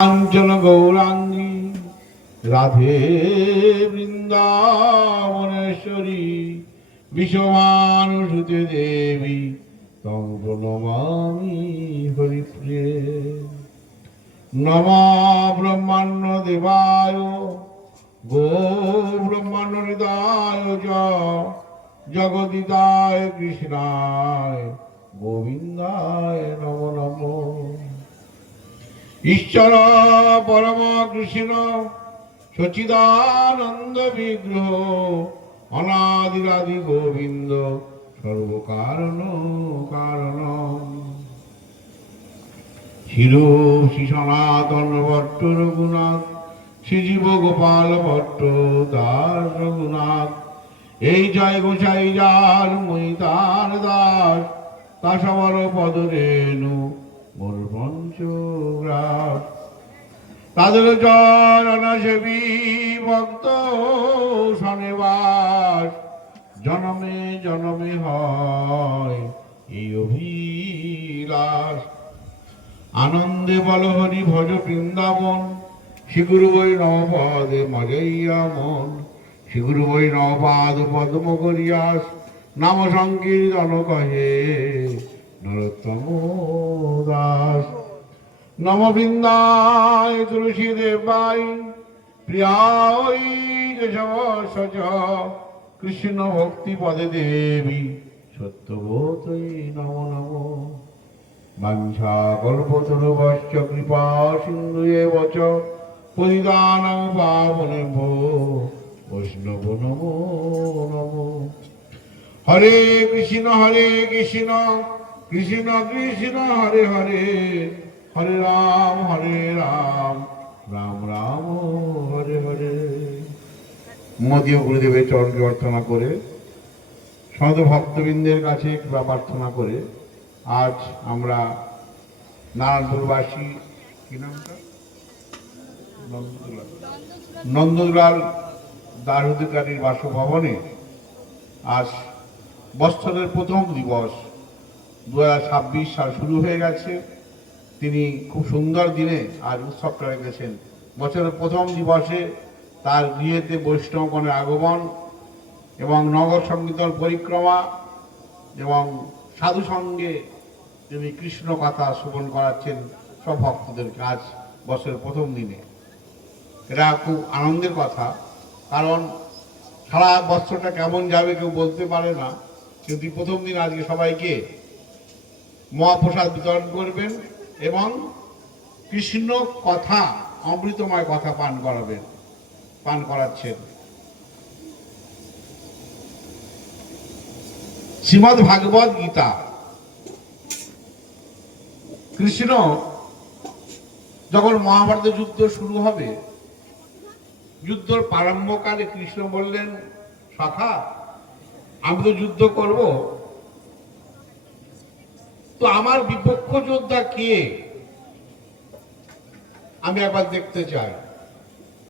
কাঞ্চন গৌরাঙ্গী রাধে বৃন্দাবনেশ্বরী বিশ্বমানুষুতে দেবী তং প্রণমামি হরিপ্রিয়ে। নমো ব্রহ্মাণ্য দেবায় গো ব্রহ্মাণ্য হৃদায় চ জগদিতায় কৃষ্ণায় গোবিন্দায় নমো নমো। ঈশ্বর পরম কৃষ্ণ সচিদানন্দ বিগ্রহ অনাদিরাদি গোবিন্দ সর্বকারণ কারণ। শির শ্রী সনাতন ভট্ট রঘুনাথ শ্রীজীব গোপাল ভট্ট দাস রঘুনাথ। এই জয় গোসাই যার মই তার দাস তা সবার পদরেণু মোর পঞ্চগ্রাস। তাদের চরণ সেবী ভক্ত শনিবাস জনমে জনমে হয় এই অভিলাষ। আনন্দে বল হরি ভজ বৃন্দাবন শ্রী গুরু বৈষ্ণবপদে মজাইয়া মন। শ্রী গুরু বৈষ্ণবপাদ পদ্ম করিয়াস নাম সংকীর্তন কহে নরোত্তম দাস। নম বৃন্দায় তুলসী দেবাই প্রিয়ায় কেশব সচ কৃষ্ণ ভক্তি পদে দেবী সত্যবোধৈ নম নম। বাঞ্ছা কল্পতরুভ্যশ্চ কৃপা সিন্ধু এব চ পতিতানাং পাবনেভ্যো বৈষ্ণব নমো নমো। হরে কৃষ্ণ কৃষ্ণ কৃষ্ণ হরে হরে হরে রাম রাম রাম হরে হরে। মদীয় গুরুদেবের চরণকে প্রার্থনা করে সমস্ত ভক্তবৃন্দের কাছে কৃপা প্রার্থনা করে আজ আমরা নারায়ণপুরবাসী কি নামটা নন্দদুলাল দাস অধিকারীর বাসভবনে আজ বৎসরের প্রথম দিবস 2026 সাল শুরু হয়ে গেছে। তিনি খুব সুন্দর দিনে আজ উৎসবটা রেখেছেন। বছরের প্রথম দিবসে তার গৃহেতে বৈষ্ণবগণের আগমন এবং নগর সংকীর্তন পরিক্রমা এবং সাধু সঙ্গে তিনি কৃষ্ণ কথা শ্রবণ করাচ্ছেন সব ভক্তদেরকে আজ বছরের প্রথম দিনে। এটা খুব আনন্দের কথা, কারণ সারা বছরটা কেমন যাবে কেউ বলতে পারে না, কিন্তু প্রথম দিন আজকে সবাইকে মহাপ্রসাদ বিতরণ করবেন এবং কৃষ্ণ কথা অমৃতময় কথা পান করাচ্ছেন। শ্রীমদ্ ভাগবত গীতা। কৃষ্ণ যখন মহাভারতের যুদ্ধ শুরু হবে, যুদ্ধের প্রারম্ভকালে কৃষ্ণ বললেন, সখা আমি তো যুদ্ধ করব, তো আমার বিপক্ষ যোদ্ধা কে আমি একবার দেখতে চাই।